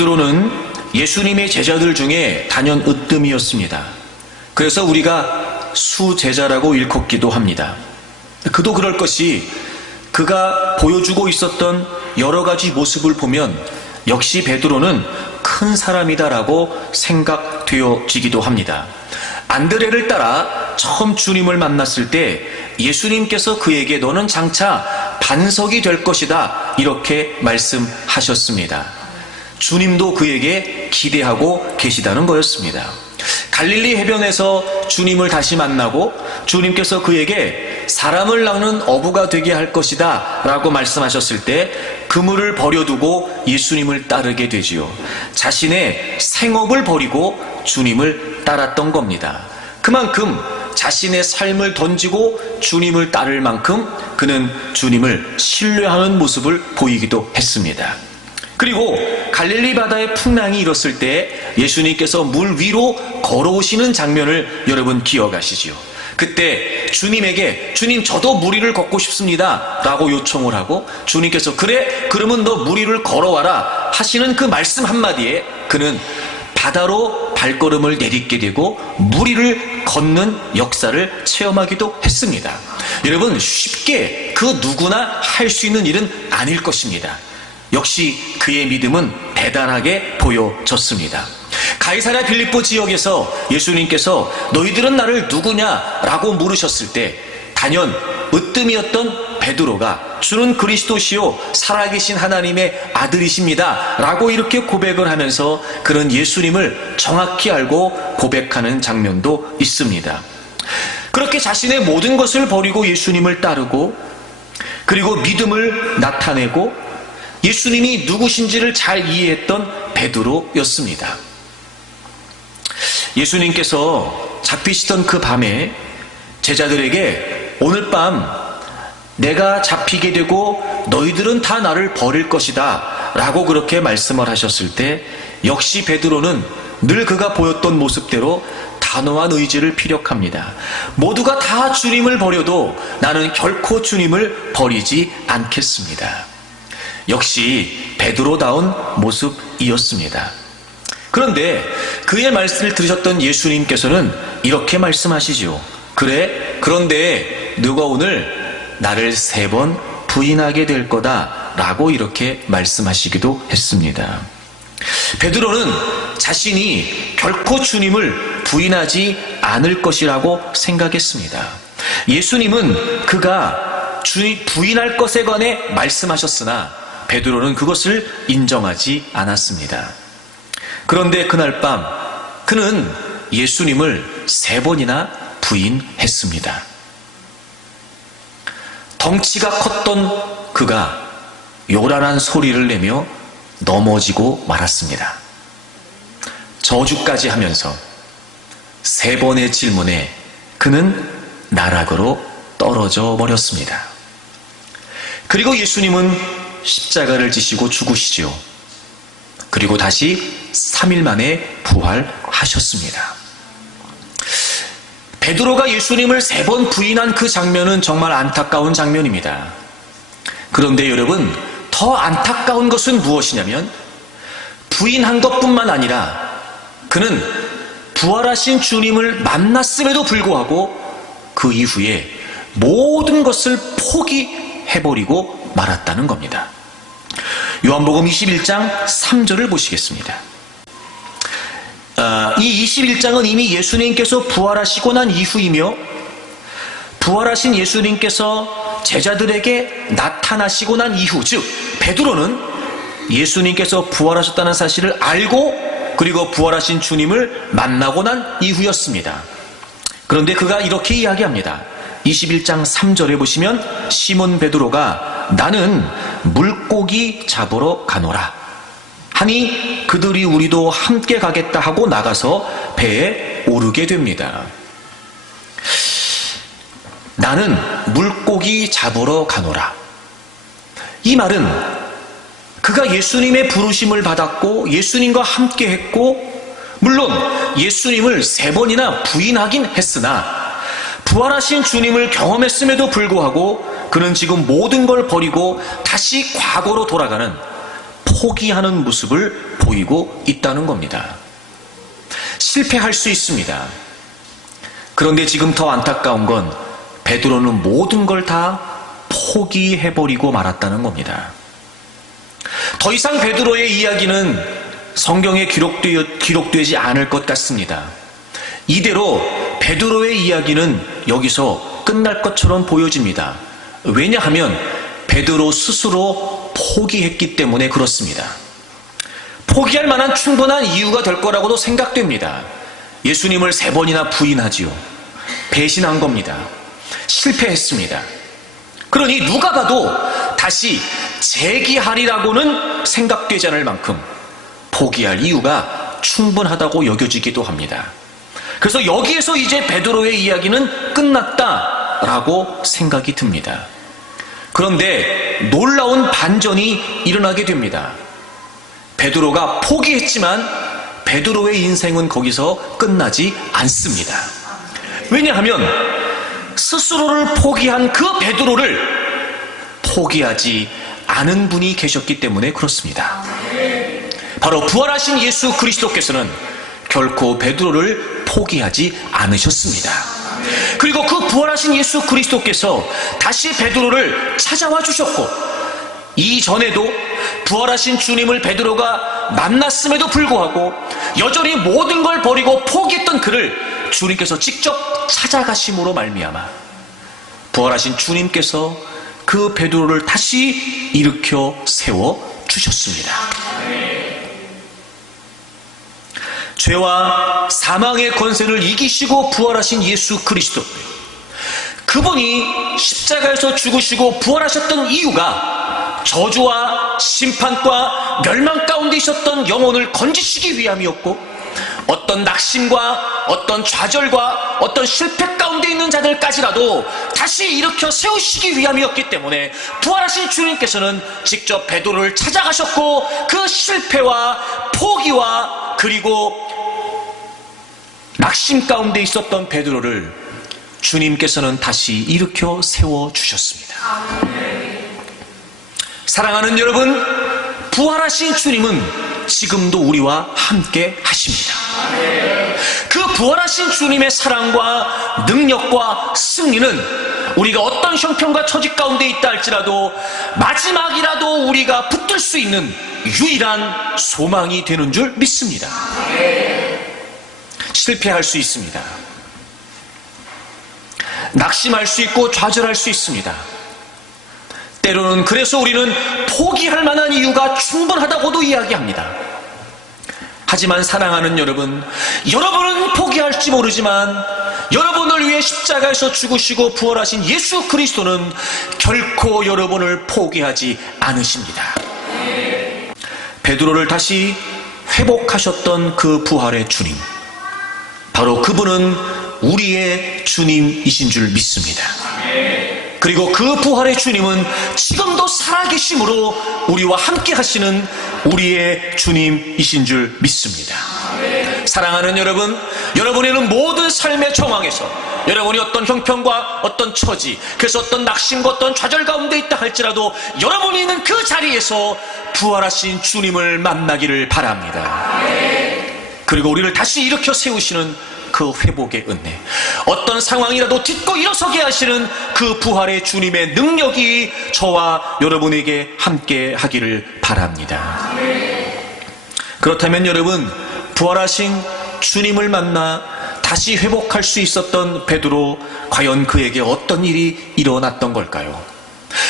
베드로는 예수님의 제자들 중에 단연 으뜸이었습니다. 그래서 우리가 수제자라고 일컫기도 합니다. 그도 그럴 것이 그가 보여주고 있었던 여러 가지 모습을 보면 역시 베드로는 큰 사람이다라고 생각되어지기도 합니다. 안드레를 따라 처음 주님을 만났을 때 예수님께서 그에게 너는 장차 반석이 될 것이다 이렇게 말씀하셨습니다. 주님도 그에게 기대하고 계시다는 거였습니다. 갈릴리 해변에서 주님을 다시 만나고 주님께서 그에게 사람을 낚는 어부가 되게 할 것이다 라고 말씀하셨을 때 그물을 버려두고 예수님을 따르게 되지요. 자신의 생업을 버리고 주님을 따랐던 겁니다. 그만큼 자신의 삶을 던지고 주님을 따를 만큼 그는 주님을 신뢰하는 모습을 보이기도 했습니다. 그리고 갈릴리 바다에 풍랑이 일었을 때 예수님께서 물 위로 걸어오시는 장면을 여러분 기억하시지요. 그때 주님에게 주님 저도 물 위를 걷고 싶습니다 라고 요청을 하고 주님께서 그래 그러면 너 물 위를 걸어와라 하시는 그 말씀 한마디에 그는 바다로 발걸음을 내딛게 되고 물 위를 걷는 역사를 체험하기도 했습니다. 여러분 쉽게 그 누구나 할 수 있는 일은 아닐 것입니다. 역시 그의 믿음은 대단하게 보여졌습니다. 가이사랴 빌립보 지역에서 예수님께서 너희들은 나를 누구냐라고 물으셨을 때 단연 으뜸이었던 베드로가 주는 그리스도시요 살아계신 하나님의 아들이십니다 라고 이렇게 고백을 하면서 그는 예수님을 정확히 알고 고백하는 장면도 있습니다. 그렇게 자신의 모든 것을 버리고 예수님을 따르고 그리고 믿음을 나타내고 예수님이 누구신지를 잘 이해했던 베드로였습니다. 예수님께서 잡히시던 그 밤에 제자들에게 오늘 밤 내가 잡히게 되고 너희들은 다 나를 버릴 것이다 라고 그렇게 말씀을 하셨을 때 역시 베드로는 늘 그가 보였던 모습대로 단호한 의지를 피력합니다. 모두가 다 주님을 버려도 나는 결코 주님을 버리지 않겠습니다. 역시 베드로다운 모습이었습니다. 그런데 그의 말씀을 들으셨던 예수님께서는 이렇게 말씀하시죠. 그래 그런데 누가 오늘 나를 3번 부인하게 될 거다 라고 이렇게 말씀하시기도 했습니다. 베드로는 자신이 결코 주님을 부인하지 않을 것이라고 생각했습니다. 예수님은 그가 주님 부인할 것에 관해 말씀하셨으나 베드로는 그것을 인정하지 않았습니다. 그런데 그날 밤 그는 예수님을 3번이나 부인했습니다. 덩치가 컸던 그가 요란한 소리를 내며 넘어지고 말았습니다. 저주까지 하면서 3번의 질문에 그는 나락으로 떨어져 버렸습니다. 그리고 예수님은 십자가를 지시고 죽으시죠. 그리고 다시 3일 만에 부활하셨습니다. 베드로가 예수님을 3번 부인한 그 장면은 정말 안타까운 장면입니다. 그런데 여러분 더 안타까운 것은 무엇이냐면 부인한 것뿐만 아니라 그는 부활하신 주님을 만났음에도 불구하고 그 이후에 모든 것을 포기해버리고 말았다는 겁니다. 요한복음 21장 3절을 보시겠습니다. 이 21장은 이미 예수님께서 부활하시고 난 이후이며 부활하신 예수님께서 제자들에게 나타나시고 난 이후, 즉 베드로는 예수님께서 부활하셨다는 사실을 알고 그리고 부활하신 주님을 만나고 난 이후였습니다. 그런데 그가 이렇게 이야기합니다. 21장 3절에 보시면 시몬 베드로가 나는 물고기 잡으러 가노라 하니 그들이 우리도 함께 가겠다 하고 나가서 배에 오르게 됩니다. 나는 물고기 잡으러 가노라. 이 말은 그가 예수님의 부르심을 받았고 예수님과 함께 했고 물론 예수님을 3번이나 부인하긴 했으나 부활하신 주님을 경험했음에도 불구하고 그는 지금 모든 걸 버리고 다시 과거로 돌아가는 포기하는 모습을 보이고 있다는 겁니다. 실패할 수 있습니다. 그런데 지금 더 안타까운 건 베드로는 모든 걸 다 포기해버리고 말았다는 겁니다. 더 이상 베드로의 이야기는 성경에 기록되지 않을 것 같습니다. 이대로 베드로의 이야기는 여기서 끝날 것처럼 보여집니다. 왜냐하면 베드로 스스로 포기했기 때문에 그렇습니다. 포기할 만한 충분한 이유가 될 거라고도 생각됩니다. 예수님을 3번이나 부인하지요. 배신한 겁니다. 실패했습니다. 그러니 누가 봐도 다시 재기하리라고는 생각되지 않을 만큼 포기할 이유가 충분하다고 여겨지기도 합니다. 그래서 여기에서 이제 베드로의 이야기는 끝났다라고 생각이 듭니다. 그런데 놀라운 반전이 일어나게 됩니다. 베드로가 포기했지만 베드로의 인생은 거기서 끝나지 않습니다. 왜냐하면 스스로를 포기한 그 베드로를 포기하지 않은 분이 계셨기 때문에 그렇습니다. 바로 부활하신 예수 그리스도께서는 결코 베드로를 포기하지 않으셨습니다. 그리고 그 부활하신 예수 그리스도께서 다시 베드로를 찾아와 주셨고, 이전에도 부활하신 주님을 베드로가 만났음에도 불구하고 여전히 모든 걸 버리고 포기했던 그를 주님께서 직접 찾아가심으로 말미암아 부활하신 주님께서 그 베드로를 다시 일으켜 세워 주셨습니다. 죄와 사망의 권세를 이기시고 부활하신 예수 그리스도, 그분이 십자가에서 죽으시고 부활하셨던 이유가 저주와 심판과 멸망 가운데 있었던 영혼을 건지시기 위함이었고, 어떤 낙심과 어떤 좌절과 어떤 실패 가운데 있는 자들까지라도 다시 일으켜 세우시기 위함이었기 때문에 부활하신 주님께서는 직접 베드로를 찾아가셨고, 그 실패와 포기와 그리고 낙심 가운데 있었던 베드로를 주님께서는 다시 일으켜 세워주셨습니다. 사랑하는 여러분, 부활하신 주님은 지금도 우리와 함께 하십니다. 그 부활하신 주님의 사랑과 능력과 승리는 우리가 어떤 형편과 처지 가운데 있다 할지라도 마지막이라도 우리가 붙들 수 있는 유일한 소망이 되는 줄 믿습니다. 실패할 수 있습니다. 낙심할 수 있고 좌절할 수 있습니다. 때로는 그래서 우리는 포기할 만한 이유가 충분하다고도 이야기합니다. 하지만 사랑하는 여러분, 여러분은 포기할지 모르지만 여러분을 위해 십자가에서 죽으시고 부활하신 예수 그리스도는 결코 여러분을 포기하지 않으십니다. 베드로를 다시 회복하셨던 그 부활의 주님, 바로 그분은 우리의 주님이신 줄 믿습니다. 그리고 그 부활의 주님은 지금도 살아계심으로 우리와 함께 하시는 우리의 주님이신 줄 믿습니다. 사랑하는 여러분, 여러분에는 모든 삶의 정황에서 여러분이 어떤 형편과 어떤 처지, 그래서 어떤 낙심과 어떤 좌절 가운데 있다 할지라도 여러분이 있는 그 자리에서 부활하신 주님을 만나기를 바랍니다. 그리고 우리를 다시 일으켜 세우시는 그 회복의 은혜, 어떤 상황이라도 딛고 일어서게 하시는 그 부활의 주님의 능력이 저와 여러분에게 함께 하기를 바랍니다. 그렇다면 여러분, 부활하신 주님을 만나 다시 회복할 수 있었던 베드로, 과연 그에게 어떤 일이 일어났던 걸까요?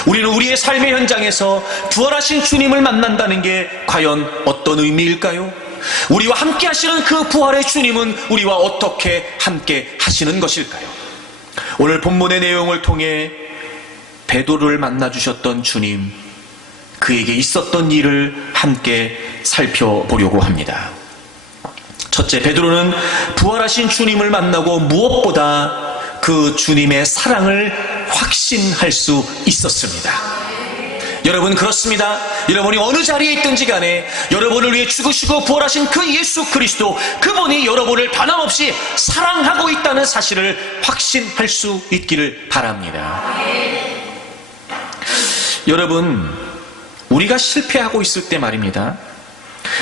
우리는 우리의 삶의 현장에서 부활하신 주님을 만난다는 게 과연 어떤 의미일까요? 우리와 함께 하시는 그 부활의 주님은 우리와 어떻게 함께 하시는 것일까요? 오늘 본문의 내용을 통해 베드로를 만나주셨던 주님, 그에게 있었던 일을 함께 살펴보려고 합니다. 첫째, 베드로는 부활하신 주님을 만나고 무엇보다 그 주님의 사랑을 확신할 수 있었습니다. 여러분, 그렇습니다. 여러분이 어느 자리에 있든지 간에 여러분을 위해 죽으시고 부활하신 그 예수 그리스도, 그분이 여러분을 변함없이 사랑하고 있다는 사실을 확신할 수 있기를 바랍니다. 여러분, 우리가 실패하고 있을 때 말입니다.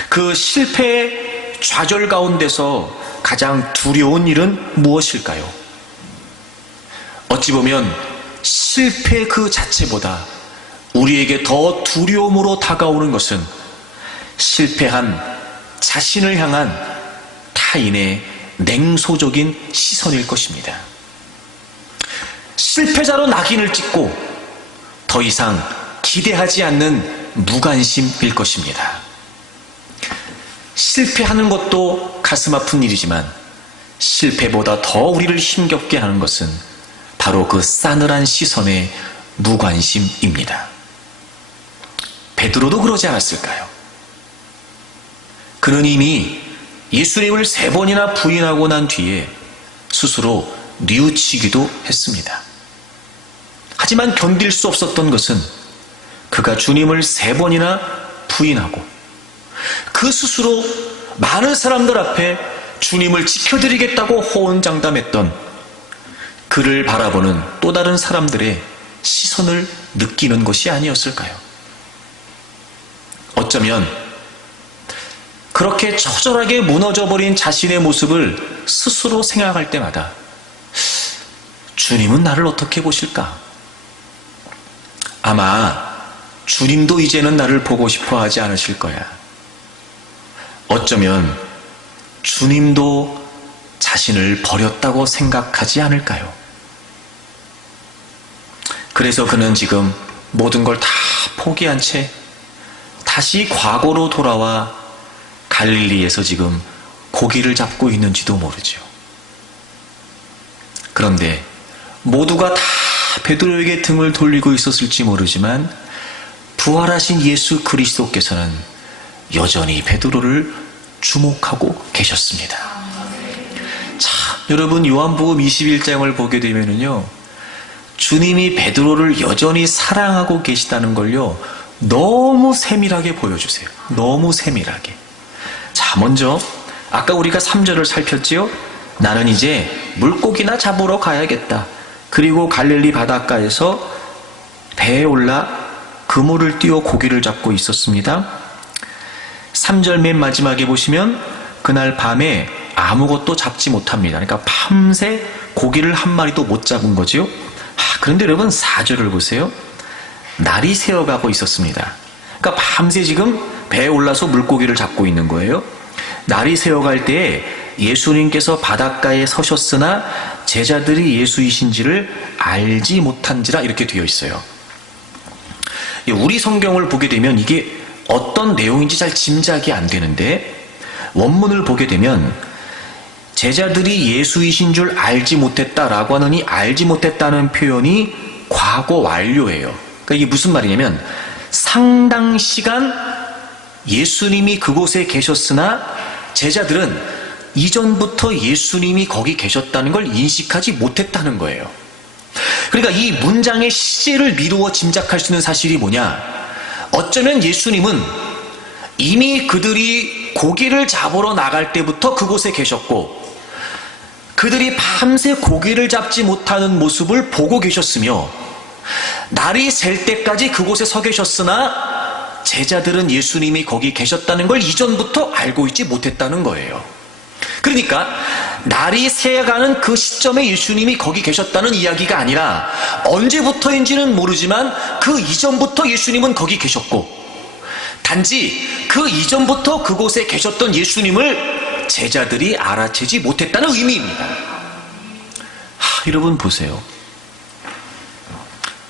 그 실패의 좌절 가운데서 가장 두려운 일은 무엇일까요? 어찌 보면 실패 그 자체보다 우리에게 더 두려움으로 다가오는 것은 실패한 자신을 향한 타인의 냉소적인 시선일 것입니다. 실패자로 낙인을 찍고 더 이상 기대하지 않는 무관심일 것입니다. 실패하는 것도 가슴 아픈 일이지만 실패보다 더 우리를 힘겹게 하는 것은 바로 그 싸늘한 시선의 무관심입니다. 베드로도 그러지 않았을까요? 그는 이미 예수님을 3번이나 부인하고 난 뒤에 스스로 뉘우치기도 했습니다. 하지만 견딜 수 없었던 것은 그가 주님을 3번이나 부인하고 그 스스로 많은 사람들 앞에 주님을 지켜드리겠다고 호언장담했던 그를 바라보는 또 다른 사람들의 시선을 느끼는 것이 아니었을까요? 어쩌면 그렇게 처절하게 무너져버린 자신의 모습을 스스로 생각할 때마다 주님은 나를 어떻게 보실까? 아마 주님도 이제는 나를 보고 싶어 하지 않으실 거야. 어쩌면 주님도 자신을 버렸다고 생각하지 않을까요? 그래서 그는 지금 모든 걸 다 포기한 채 다시 과거로 돌아와 갈릴리에서 지금 고기를 잡고 있는지도 모르죠. 그런데 모두가 다 베드로에게 등을 돌리고 있었을지 모르지만 부활하신 예수 그리스도께서는 여전히 베드로를 주목하고 계셨습니다. 자, 여러분 요한복음 21장을 보게 되면은요, 주님이 베드로를 여전히 사랑하고 계시다는 걸요, 너무 세밀하게 보여주세요. 너무 세밀하게. 자, 먼저 아까 우리가 3절을 살폈지요. 나는 이제 물고기나 잡으러 가야겠다. 그리고 갈릴리 바닷가에서 배에 올라 그물을 띄워 고기를 잡고 있었습니다. 3절 맨 마지막에 보시면 그날 밤에 아무것도 잡지 못합니다. 그러니까 밤새 고기를 한 마리도 못 잡은 거죠. 그런데 여러분 4절을 보세요. 날이 새어가고 있었습니다. 그러니까 밤새 지금 배에 올라서 물고기를 잡고 있는 거예요. 날이 새어갈 때에 예수님께서 바닷가에 서셨으나 제자들이 예수이신지를 알지 못한지라 이렇게 되어 있어요. 우리 성경을 보게 되면 이게 어떤 내용인지 잘 짐작이 안 되는데 원문을 보게 되면 제자들이 예수이신 줄 알지 못했다라고 하는 이 알지 못했다는 표현이 과거 완료예요. 그러니까 이게 무슨 말이냐면 상당 시간 예수님이 그곳에 계셨으나 제자들은 이전부터 예수님이 거기 계셨다는 걸 인식하지 못했다는 거예요. 그러니까 이 문장의 시제를 미루어 짐작할 수 있는 사실이 뭐냐? 어쩌면 예수님은 이미 그들이 고기를 잡으러 나갈 때부터 그곳에 계셨고 그들이 밤새 고기를 잡지 못하는 모습을 보고 계셨으며 날이 셀 때까지 그곳에 서 계셨으나 제자들은 예수님이 거기 계셨다는 걸 이전부터 알고 있지 못했다는 거예요. 그러니까 날이 새가는 그 시점에 예수님이 거기 계셨다는 이야기가 아니라 언제부터인지는 모르지만 그 이전부터 예수님은 거기 계셨고 단지 그 이전부터 그곳에 계셨던 예수님을 제자들이 알아채지 못했다는 의미입니다. 여러분 보세요.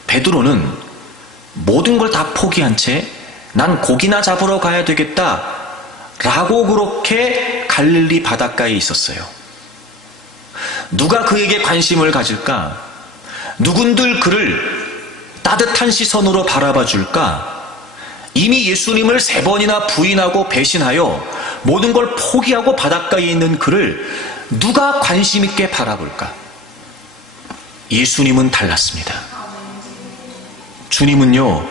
베드로는 모든 걸 다 포기한 채 난 고기나 잡으러 가야 되겠다 라고 그렇게 갈릴리 바닷가에 있었어요. 누가 그에게 관심을 가질까? 누군들 그를 따뜻한 시선으로 바라봐 줄까? 이미 예수님을 3번이나 부인하고 배신하여 모든 걸 포기하고 바닷가에 있는 그를 누가 관심 있게 바라볼까? 예수님은 달랐습니다. 주님은요,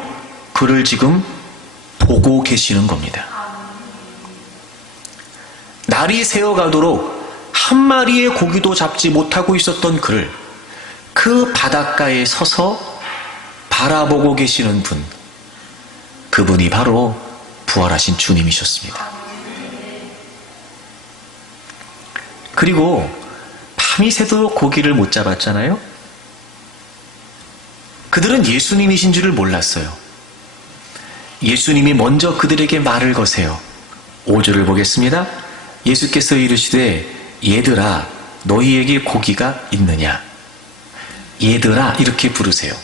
그를 지금 보고 계시는 겁니다. 날이 새어가도록 한 마리의 고기도 잡지 못하고 있었던 그를 그 바닷가에 서서 바라보고 계시는 분, 그분이 바로 부활하신 주님이셨습니다. 그리고 밤이 새도록 고기를 못 잡았잖아요. 그들은 예수님이신 줄을 몰랐어요. 예수님이 먼저 그들에게 말을 거세요. 5절을 보겠습니다. 예수께서 이르시되 얘들아 너희에게 고기가 있느냐. 얘들아 이렇게 부르세요.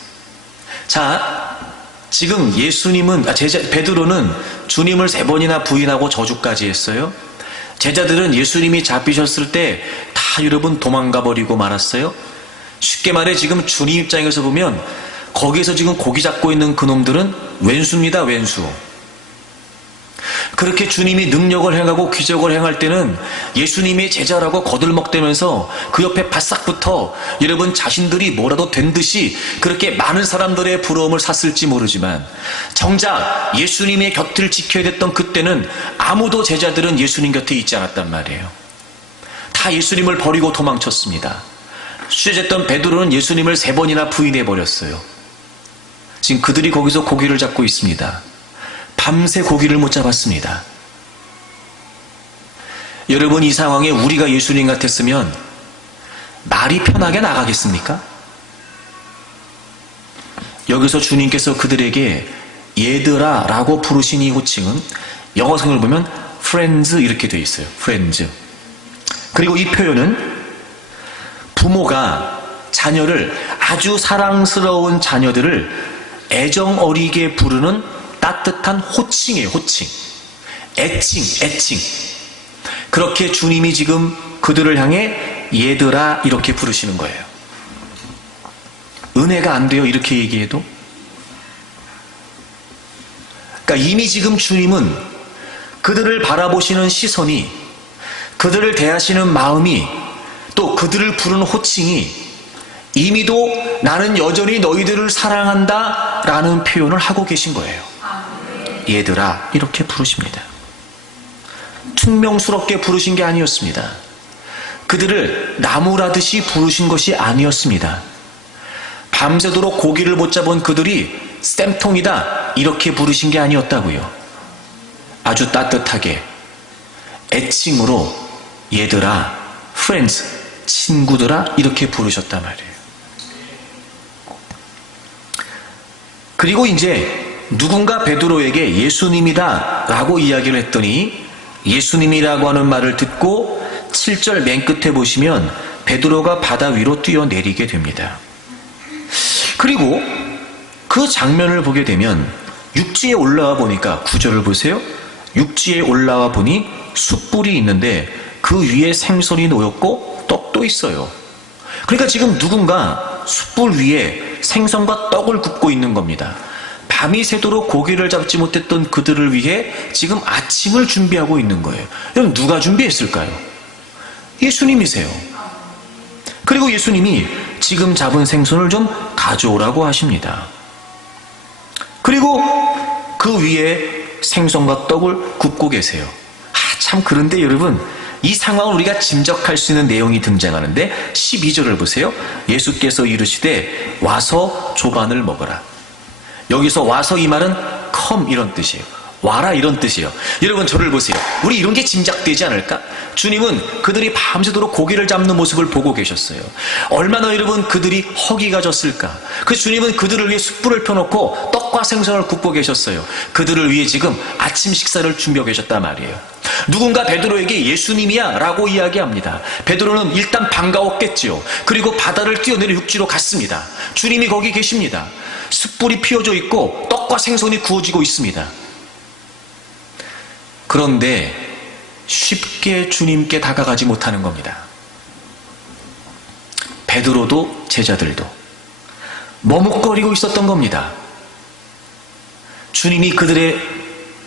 자, 지금 예수님은 베드로는 주님을 3번이나 부인하고 저주까지 했어요. 제자들은 예수님이 잡히셨을 때 다 여러분 도망가 버리고 말았어요. 쉽게 말해 지금 주님 입장에서 보면 거기에서 지금 고기 잡고 있는 그놈들은 왼수입니다. 왼수. 그렇게 주님이 능력을 행하고 기적을 행할 때는 예수님의 제자라고 거들먹대면서 그 옆에 바싹 붙어 여러분 자신들이 뭐라도 된 듯이 그렇게 많은 사람들의 부러움을 샀을지 모르지만 정작 예수님의 곁을 지켜야 됐던 그때는 아무도 제자들은 예수님 곁에 있지 않았단 말이에요. 다 예수님을 버리고 도망쳤습니다. 수제했던 베드로는 예수님을 3번이나 부인해버렸어요. 지금 그들이 거기서 고기를 잡고 있습니다. 밤새 고기를 못 잡았습니다. 여러분 이 상황에 우리가 예수님 같았으면 말이 편하게 나가겠습니까? 여기서 주님께서 그들에게 얘들아 라고 부르신 이 호칭은 영어 성경을 보면 friends 이렇게 되어 있어요. friends. 그리고 이 표현은 부모가 자녀를 아주 사랑스러운 자녀들을 애정 어리게 부르는 따뜻한 호칭이에요. 호칭. 애칭. 그렇게 주님이 지금 그들을 향해 얘들아 이렇게 부르시는 거예요. 은혜가 안 돼요. 이렇게 얘기해도. 그러니까 이미 지금 주님은 그들을 바라보시는 시선이, 그들을 대하시는 마음이, 또 그들을 부르는 호칭이 이미도 나는 여전히 너희들을 사랑한다 라는 표현을 하고 계신 거예요. 얘들아 이렇게 부르십니다. 퉁명스럽게 부르신 게 아니었습니다. 그들을 나무라듯이 부르신 것이 아니었습니다. 밤새도록 고기를 못 잡은 그들이 쌤통이다 이렇게 부르신 게 아니었다고요. 아주 따뜻하게 애칭으로 얘들아, friends, 친구들아 이렇게 부르셨단 말이에요. 그리고 이제 누군가 베드로에게 예수님이다 라고 이야기를 했더니 예수님이라고 하는 말을 듣고 7절 맨 끝에 보시면 베드로가 바다 위로 뛰어내리게 됩니다. 그리고 그 장면을 보게 되면 육지에 올라와 보니까 9절을 보세요. 육지에 올라와 보니 숯불이 있는데 그 위에 생선이 놓였고 떡도 있어요. 그러니까 지금 누군가 숯불 위에 생선과 떡을 굽고 있는 겁니다. 밤이 새도록 고기를 잡지 못했던 그들을 위해 지금 아침을 준비하고 있는 거예요. 그럼 누가 준비했을까요? 예수님이세요. 그리고 예수님이 지금 잡은 생선을 좀 가져오라고 하십니다. 그리고 그 위에 생선과 떡을 굽고 계세요. 참 그런데 여러분 이 상황을 우리가 짐작할 수 있는 내용이 등장하는데 12절을 보세요. 예수께서 이르시되 와서 조반을 먹어라. 여기서 와서 이 말은 come 이런 뜻이에요. 와라 이런 뜻이에요. 여러분 저를 보세요. 우리 이런 게 짐작되지 않을까? 주님은 그들이 밤새도록 고기를 잡는 모습을 보고 계셨어요. 얼마나 여러분 그들이 허기가 졌을까? 그 주님은 그들을 위해 숯불을 펴놓고 떡과 생선을 굽고 계셨어요. 그들을 위해 지금 아침 식사를 준비하고 계셨단 말이에요. 누군가 베드로에게 예수님이야 라고 이야기합니다. 베드로는 일단 반가웠겠지요. 그리고 바다를 뛰어내려 육지로 갔습니다. 주님이 거기 계십니다. 숯불이 피워져 있고 떡과 생선이 구워지고 있습니다. 그런데 쉽게 주님께 다가가지 못하는 겁니다. 베드로도 제자들도 머뭇거리고 있었던 겁니다. 주님이 그들의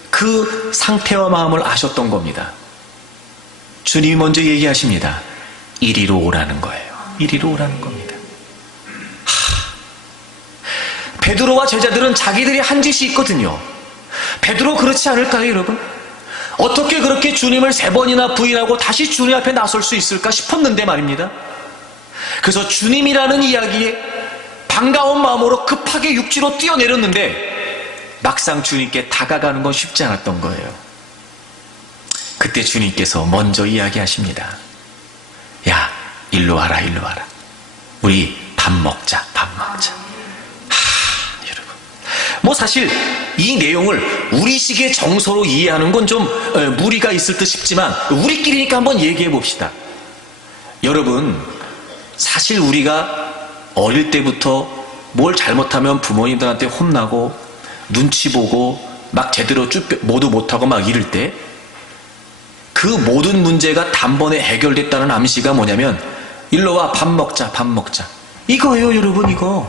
그 상태와 마음을 아셨던 겁니다. 주님이 먼저 얘기하십니다. 이리로 오라는 거예요. 이리로 오라는 겁니다. 베드로와 제자들은 자기들이 한 짓이 있거든요. 베드로 그렇지 않을까요, 여러분? 어떻게 그렇게 주님을 3번이나 부인하고 다시 주님 앞에 나설 수 있을까 싶었는데 말입니다. 그래서 주님이라는 이야기에 반가운 마음으로 급하게 육지로 뛰어내렸는데 막상 주님께 다가가는 건 쉽지 않았던 거예요. 그때 주님께서 먼저 이야기하십니다. 야, 일로 와라, 일로 와라. 우리 밥 먹자, 밥 먹자. 여러분. 뭐 사실 이 내용을 우리식의 정서로 이해하는 건 좀 무리가 있을 듯 싶지만 우리끼리니까 한번 얘기해 봅시다. 여러분, 사실 우리가 어릴 때부터 뭘 잘못하면 부모님들한테 혼나고 눈치 보고 막 제대로 모두 못하고 막 이럴 때 그 모든 문제가 단번에 해결됐다는 암시가 뭐냐면 일로 와, 밥 먹자, 밥 먹자. 이거예요, 여러분, 이거.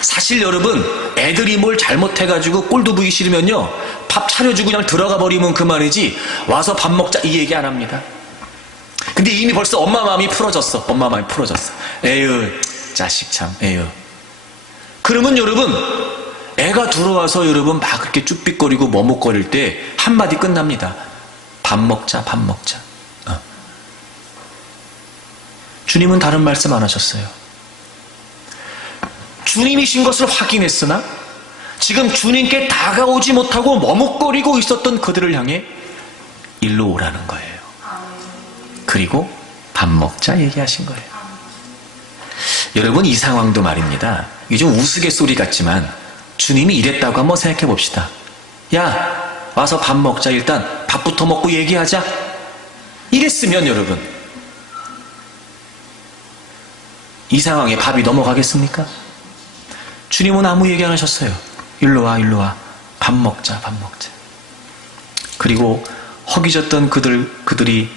사실 여러분, 애들이 뭘 잘못해가지고 꼴도 보기 싫으면요, 밥 차려주고 그냥 들어가 버리면 그만이지 와서 밥 먹자 이 얘기 안 합니다. 근데 이미 벌써 엄마 마음이 풀어졌어. 엄마 마음이 풀어졌어. 에휴, 자식 참, 에휴. 그러면 여러분, 애가 들어와서 여러분 막 그렇게 쭈삣거리고 머뭇거릴 때 한마디 끝납니다. 밥 먹자, 밥 먹자. 주님은 다른 말씀 안 하셨어요. 주님이신 것을 확인했으나 지금 주님께 다가오지 못하고 머뭇거리고 있었던 그들을 향해 일로 오라는 거예요. 그리고 밥 먹자 얘기하신 거예요. 여러분, 이 상황도 말입니다. 이게 좀 우스갯소리 같지만 주님이 이랬다고 한번 생각해 봅시다. 야, 와서 밥 먹자. 일단 밥부터 먹고 얘기하자. 이랬으면 여러분, 이 상황에 밥이 넘어가겠습니까? 주님은 아무 얘기 안 하셨어요. 일로 와, 일로 와. 밥 먹자, 밥 먹자. 그리고 허기졌던 그들이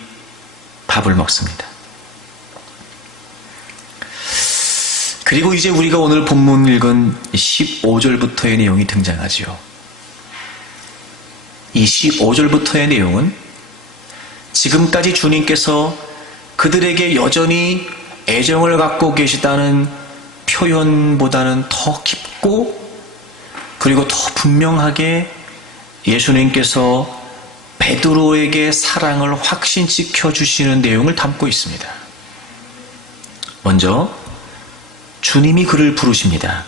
밥을 먹습니다. 그리고 이제 우리가 오늘 본문 읽은 15절부터의 내용이 등장하지요. 이 15절부터의 내용은 지금까지 주님께서 그들에게 여전히 애정을 갖고 계시다는 표현보다는 더 깊고 그리고 더 분명하게 예수님께서 베드로에게 사랑을 확신시켜 주시는 내용을 담고 있습니다. 먼저 주님이 그를 부르십니다.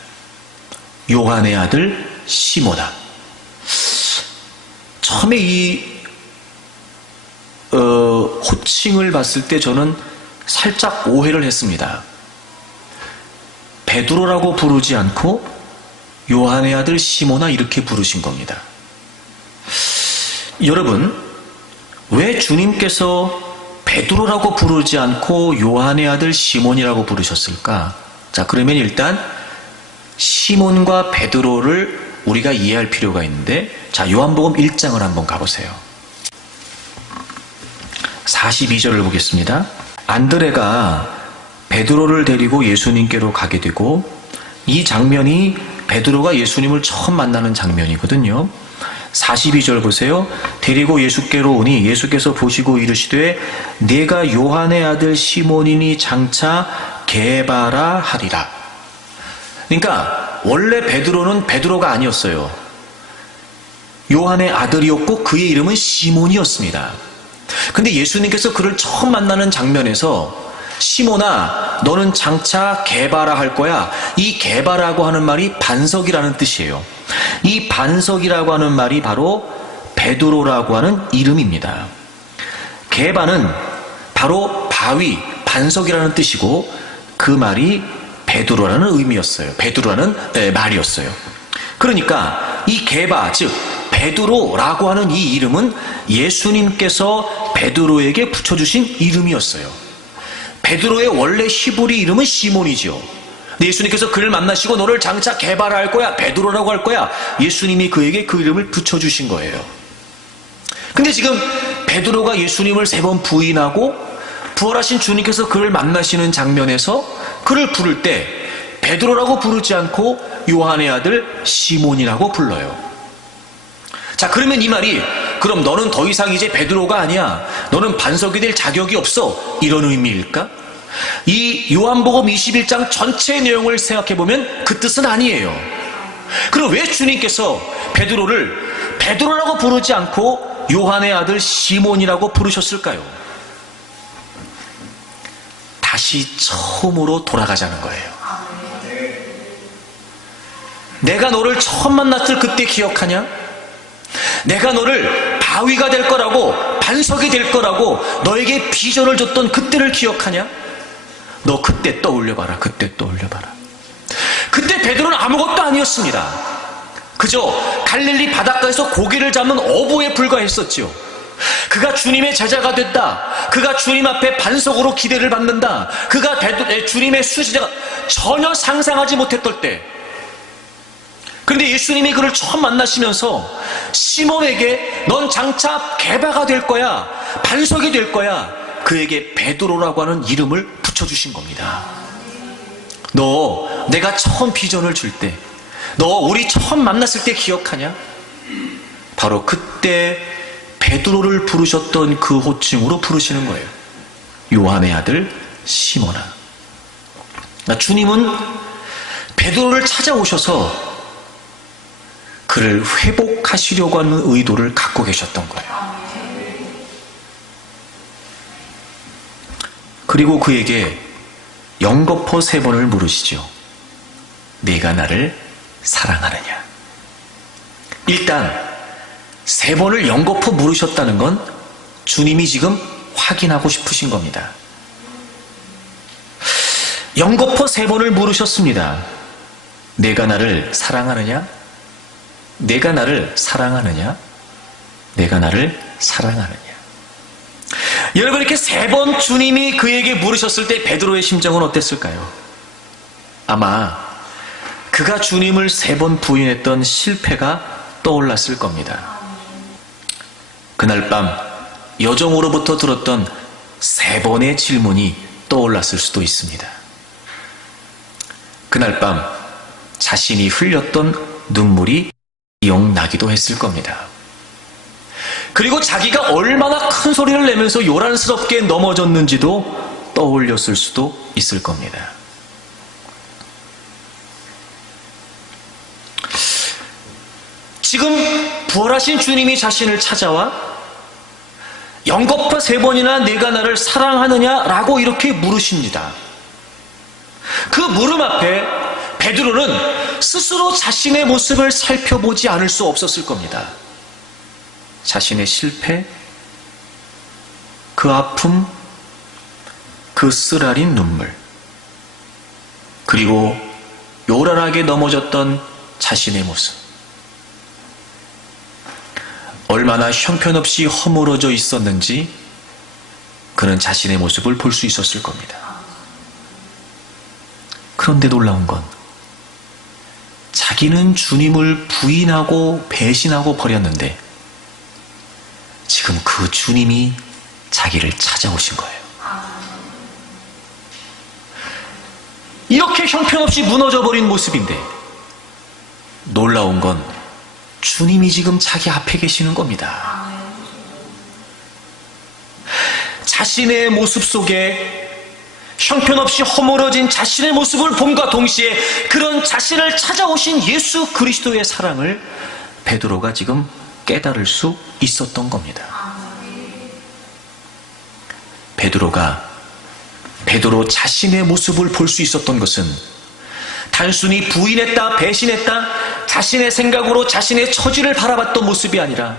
요한의 아들 시몬아. 처음에 이 호칭을 봤을 때 저는 살짝 오해를 했습니다. 베드로라고 부르지 않고 요한의 아들 시몬아 이렇게 부르신 겁니다. 여러분, 왜 주님께서 베드로라고 부르지 않고 요한의 아들 시몬이라고 부르셨을까? 자, 그러면 일단 시몬과 베드로를 우리가 이해할 필요가 있는데, 자, 요한복음 1장을 한번 가보세요. 42절을 보겠습니다. 안드레가 베드로를 데리고 예수님께로 가게 되고, 이 장면이 베드로가 예수님을 처음 만나는 장면이거든요. 42절 보세요. 데리고 예수께로 오니 예수께서 보시고 이르시되 내가 요한의 아들 시몬이니 장차 게바라 하리라. 그러니까 원래 베드로는 베드로가 아니었어요. 요한의 아들이었고 그의 이름은 시몬이었습니다. 근데 예수님께서 그를 처음 만나는 장면에서 시몬아, 너는 장차 게바라 할 거야. 이 게바라고 하는 말이 반석이라는 뜻이에요. 이 반석이라고 하는 말이 바로 베드로라고 하는 이름입니다. 게바는 바로 바위, 반석이라는 뜻이고 그 말이 베드로라는 의미였어요. 베드로라는 말이었어요. 그러니까 이 게바, 즉 베드로라고 하는 이 이름은 예수님께서 베드로에게 붙여주신 이름이었어요. 베드로의 원래 히브리 이름은 시몬이죠. 근데 예수님께서 그를 만나시고 너를 장차 게바라 할 거야, 베드로라고 할 거야. 예수님이 그에게 그 이름을 붙여주신 거예요. 근데 지금 베드로가 예수님을 3번 부인하고 부활하신 주님께서 그를 만나시는 장면에서 그를 부를 때 베드로라고 부르지 않고 요한의 아들 시몬이라고 불러요. 자, 그러면 이 말이 그럼 너는 더 이상 이제 베드로가 아니야. 너는 반석이 될 자격이 없어. 이런 의미일까? 이 요한복음 21장 전체 내용을 생각해보면 그 뜻은 아니에요. 그럼 왜 주님께서 베드로를 베드로라고 부르지 않고 요한의 아들 시몬이라고 부르셨을까요? 다시 처음으로 돌아가자는 거예요. 내가 너를 처음 만났을 그때 기억하냐? 내가 너를 바위가 될 거라고, 반석이 될 거라고 너에게 비전을 줬던 그때를 기억하냐? 너 그때 떠올려봐라. 그때 떠올려봐라. 그때 베드로는 아무것도 아니었습니다. 그저 갈릴리 바닷가에서 고기를 잡는 어부에 불과했었지요. 그가 주님의 제자가 됐다. 그가 주님 앞에 반석으로 기대를 받는다. 그가 주님의 수제자가 전혀 상상하지 못했던 때. 그런데 예수님이 그를 처음 만나시면서 시몬에게 넌 장차 게바가 될 거야. 반석이 될 거야. 그에게 베드로라고 하는 이름을 붙여주신 겁니다. 너 내가 처음 비전을 줄 때, 너 우리 처음 만났을 때 기억하냐? 바로 그때 베드로를 부르셨던 그 호칭으로 부르시는 거예요. 요한의 아들 시몬아. 주님은 베드로를 찾아오셔서 그를 회복하시려고 하는 의도를 갖고 계셨던 거예요. 그리고 그에게 연거푸 3번을 물으시죠. 네가 나를 사랑하느냐? 일단 3번을 연거푸 물으셨다는 건 주님이 지금 확인하고 싶으신 겁니다. 연거푸 3번을 물으셨습니다. 내가 나를 사랑하느냐? 내가 나를 사랑하느냐? 내가 나를 사랑하느냐? 여러분, 이렇게 3번 주님이 그에게 물으셨을 때 베드로의 심정은 어땠을까요? 아마 그가 주님을 3번 부인했던 실패가 떠올랐을 겁니다. 그날 밤 여종으로부터 들었던 3번의 질문이 떠올랐을 수도 있습니다. 그날 밤 자신이 흘렸던 눈물이 기억나기도 했을 겁니다. 그리고 자기가 얼마나 큰 소리를 내면서 요란스럽게 넘어졌는지도 떠올렸을 수도 있을 겁니다. 지금 부활하신 주님이 자신을 찾아와 연거푸 3번이나 네가 나를 사랑하느냐라고 이렇게 물으십니다. 그 물음 앞에 베드로는 스스로 자신의 모습을 살펴보지 않을 수 없었을 겁니다. 자신의 실패, 그 아픔, 그 쓰라린 눈물, 그리고 요란하게 넘어졌던 자신의 모습. 얼마나 형편없이 허물어져 있었는지 그는 자신의 모습을 볼 수 있었을 겁니다. 그런데 놀라운 건 자기는 주님을 부인하고 배신하고 버렸는데 지금 그 주님이 자기를 찾아오신 거예요. 이렇게 형편없이 무너져 버린 모습인데 놀라운 건 주님이 지금 자기 앞에 계시는 겁니다. 자신의 모습 속에 형편없이 허물어진 자신의 모습을 봄과 동시에 그런 자신을 찾아오신 예수 그리스도의 사랑을 베드로가 지금 깨달을 수 있었던 겁니다. 베드로 자신의 모습을 볼 수 있었던 것은 단순히 부인했다, 배신했다, 자신의 생각으로 자신의 처지를 바라봤던 모습이 아니라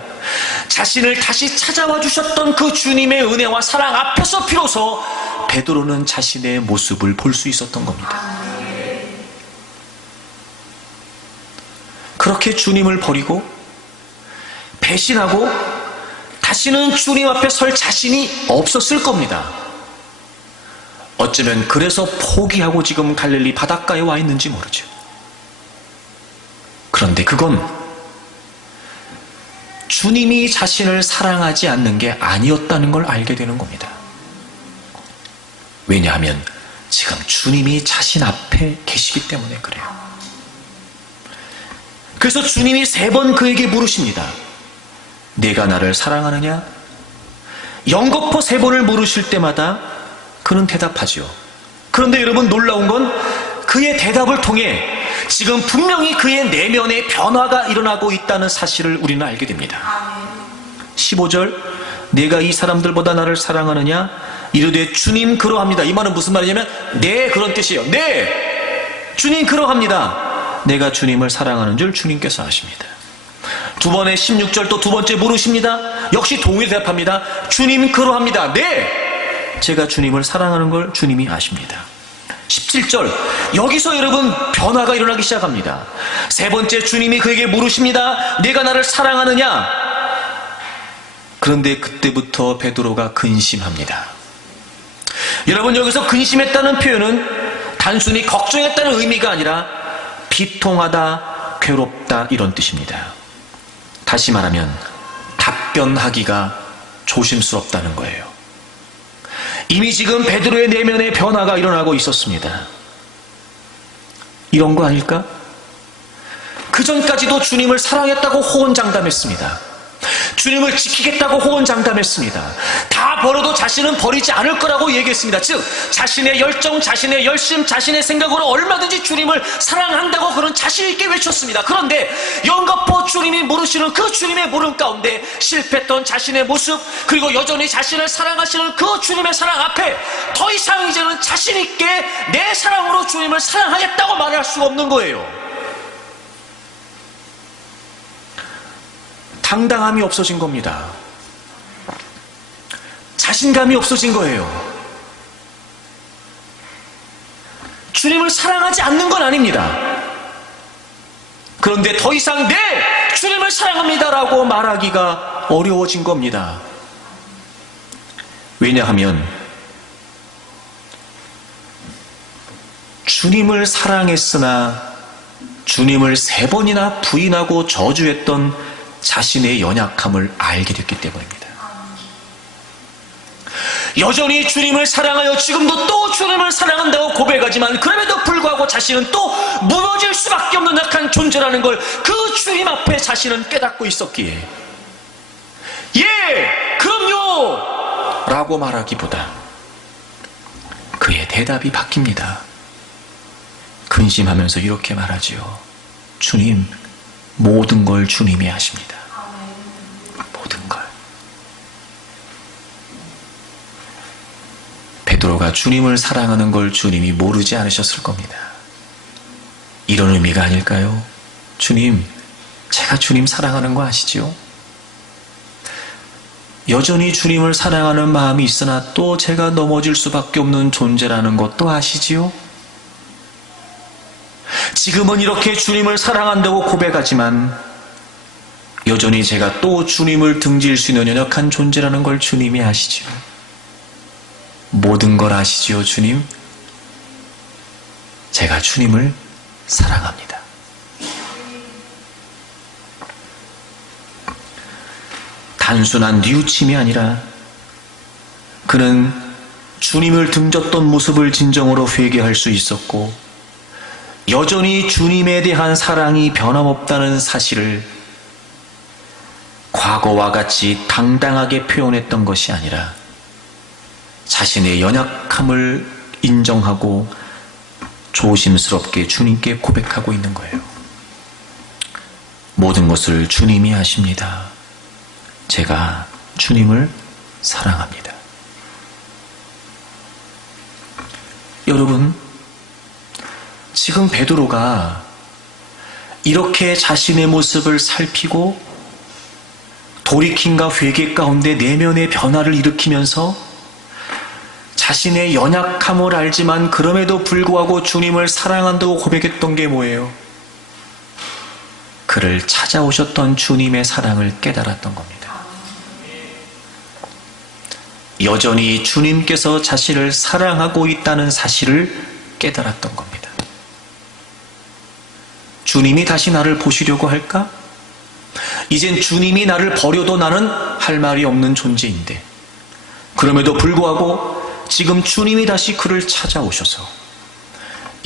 자신을 다시 찾아와 주셨던 그 주님의 은혜와 사랑 앞에서 비로소 베드로는 자신의 모습을 볼 수 있었던 겁니다. 그렇게 주님을 버리고 배신하고 다시는 주님 앞에 설 자신이 없었을 겁니다. 어쩌면 그래서 포기하고 지금 갈릴리 바닷가에 와 있는지 모르죠. 그런데 그건 주님이 자신을 사랑하지 않는 게 아니었다는 걸 알게 되는 겁니다. 왜냐하면 지금 주님이 자신 앞에 계시기 때문에 그래요. 그래서 주님이 3번 그에게 물으십니다. 네가 나를 사랑하느냐? 연거푸 3번을 물으실 때마다 그는 대답하죠. 그런데 여러분, 놀라운 건 그의 대답을 통해 지금 분명히 그의 내면에 변화가 일어나고 있다는 사실을 우리는 알게 됩니다. 15절, 내가 이 사람들보다 나를 사랑하느냐? 이르되 주님 그러합니다. 이 말은 무슨 말이냐면 네, 그런 뜻이에요. 네, 주님 그러합니다. 내가 주님을 사랑하는 줄 주님께서 아십니다. 두 번의 16절 또 두 번째 물으십니다. 역시 동일히 대답합니다. 주님 그러합니다. 네! 제가 주님을 사랑하는 걸 주님이 아십니다. 17절 여기서 여러분 변화가 일어나기 시작합니다. 세 번째 주님이 그에게 물으십니다. 내가 나를 사랑하느냐? 그런데 그때부터 베드로가 근심합니다. 여러분 여기서 근심했다는 표현은 단순히 걱정했다는 의미가 아니라 비통하다, 괴롭다 이런 뜻입니다. 다시 말하면 답변하기가 조심스럽다는 거예요. 이미 지금 베드로의 내면의 변화가 일어나고 있었습니다. 이런 거 아닐까? 그 전까지도 주님을 사랑했다고 호언장담했습니다. 주님을 지키겠다고 호언장담했습니다. 다 버려도 자신은 버리지 않을 거라고 얘기했습니다. 즉 자신의 열정, 자신의 열심, 자신의 생각으로 얼마든지 주님을 사랑한다고 그런 자신 있게 외쳤습니다. 그런데 영겁포 주님이 물으시는 그 주님의 물음 가운데 실패했던 자신의 모습, 그리고 여전히 자신을 사랑하시는 그 주님의 사랑 앞에 더 이상 이제는 자신 있게 내 사랑으로 주님을 사랑하겠다고 말할 수가 없는 거예요. 당당함이 없어진 겁니다. 자신감이 없어진 거예요. 주님을 사랑하지 않는 건 아닙니다. 그런데 더 이상 네! 주님을 사랑합니다라고 말하기가 어려워진 겁니다. 왜냐하면 주님을 사랑했으나 주님을 3번이나 부인하고 저주했던 자신의 연약함을 알게 됐기 때문입니다. 여전히 주님을 사랑하여 지금도 또 주님을 사랑한다고 고백하지만 그럼에도 불구하고 자신은 또 무너질 수밖에 없는 약한 존재라는 걸 그 주님 앞에 자신은 깨닫고 있었기에 예! 그럼요! 라고 말하기보다 그의 대답이 바뀝니다. 근심하면서 이렇게 말하지요. 주님, 모든 걸 주님이 아십니다. 모든 걸. 베드로가 주님을 사랑하는 걸 주님이 모르지 않으셨을 겁니다. 이런 의미가 아닐까요? 주님, 제가 주님 사랑하는 거 아시죠? 여전히 주님을 사랑하는 마음이 있으나 또 제가 넘어질 수밖에 없는 존재라는 것도 아시지요? 지금은 이렇게 주님을 사랑한다고 고백하지만 여전히 제가 또 주님을 등질 수 있는 연약한 존재라는 걸 주님이 아시죠. 모든 걸 아시지요, 주님? 제가 주님을 사랑합니다. 단순한 뉘우침이 아니라 그는 주님을 등졌던 모습을 진정으로 회개할 수 있었고 여전히 주님에 대한 사랑이 변함없다는 사실을 과거와 같이 당당하게 표현했던 것이 아니라 자신의 연약함을 인정하고 조심스럽게 주님께 고백하고 있는 거예요. 모든 것을 주님이 아십니다. 제가 주님을 사랑합니다. 여러분, 지금 베드로가 이렇게 자신의 모습을 살피고 돌이킴과 회개 가운데 내면의 변화를 일으키면서 자신의 연약함을 알지만 그럼에도 불구하고 주님을 사랑한다고 고백했던 게 뭐예요? 그를 찾아오셨던 주님의 사랑을 깨달았던 겁니다. 여전히 주님께서 자신을 사랑하고 있다는 사실을 깨달았던 겁니다. 주님이 다시 나를 보시려고 할까? 이젠 주님이 나를 버려도 나는 할 말이 없는 존재인데 그럼에도 불구하고 지금 주님이 다시 그를 찾아오셔서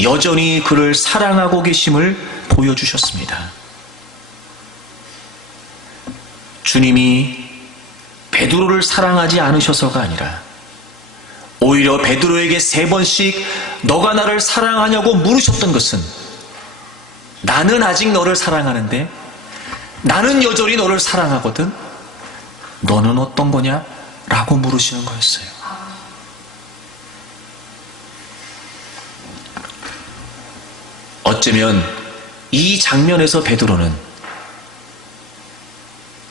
여전히 그를 사랑하고 계심을 보여주셨습니다. 주님이 베드로를 사랑하지 않으셔서가 아니라 오히려 베드로에게 3번씩 너가 나를 사랑하냐고 물으셨던 것은 나는 아직 너를 사랑하는데 나는 여전히 너를 사랑하거든 너는 어떤 거냐? 라고 물으시는 거였어요. 어쩌면 이 장면에서 베드로는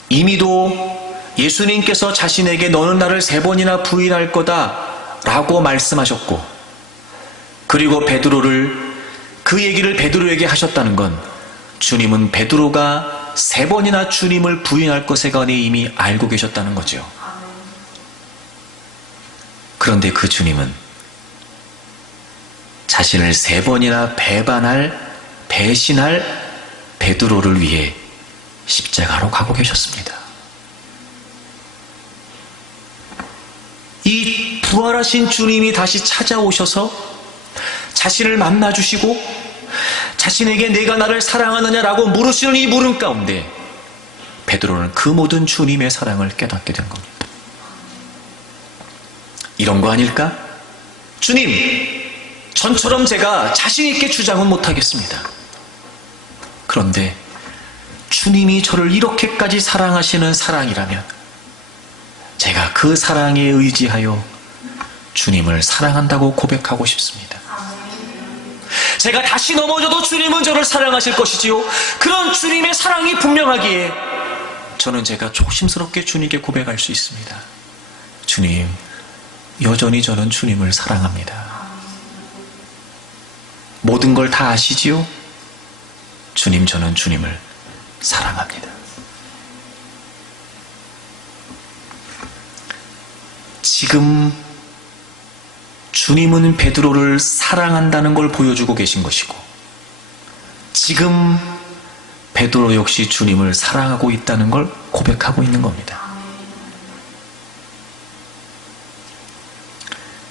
이미도 예수님께서 자신에게 너는 나를 3번이나 부인할 거다 라고 말씀하셨고, 그리고 그 얘기를 베드로에게 하셨다는 건 주님은 베드로가 3번이나 주님을 부인할 것에 관해 이미 알고 계셨다는 거죠. 그런데 그 주님은 자신을 3번이나 배신할 베드로를 위해 십자가로 가고 계셨습니다. 이 부활하신 주님이 다시 찾아오셔서 자신을 만나주시고 자신에게 내가 나를 사랑하느냐라고 물으시는 이 물음 가운데 베드로는 그 모든 주님의 사랑을 깨닫게 된 겁니다. 이런 거 아닐까? 주님, 전처럼 제가 자신 있게 주장은 못하겠습니다. 그런데 주님이 저를 이렇게까지 사랑하시는 사랑이라면 제가 그 사랑에 의지하여 주님을 사랑한다고 고백하고 싶습니다. 제가 다시 넘어져도 주님은 저를 사랑하실 것이지요. 그런 주님의 사랑이 분명하기에 제가 조심스럽게 주님께 고백할 수 있습니다. 주님, 여전히 저는 주님을 사랑합니다. 모든 걸 다 아시지요? 주님, 저는 주님을 사랑합니다. 지금 주님은 베드로를 사랑한다는 걸 보여주고 계신 것이고, 지금 베드로 역시 주님을 사랑하고 있다는 걸 고백하고 있는 겁니다.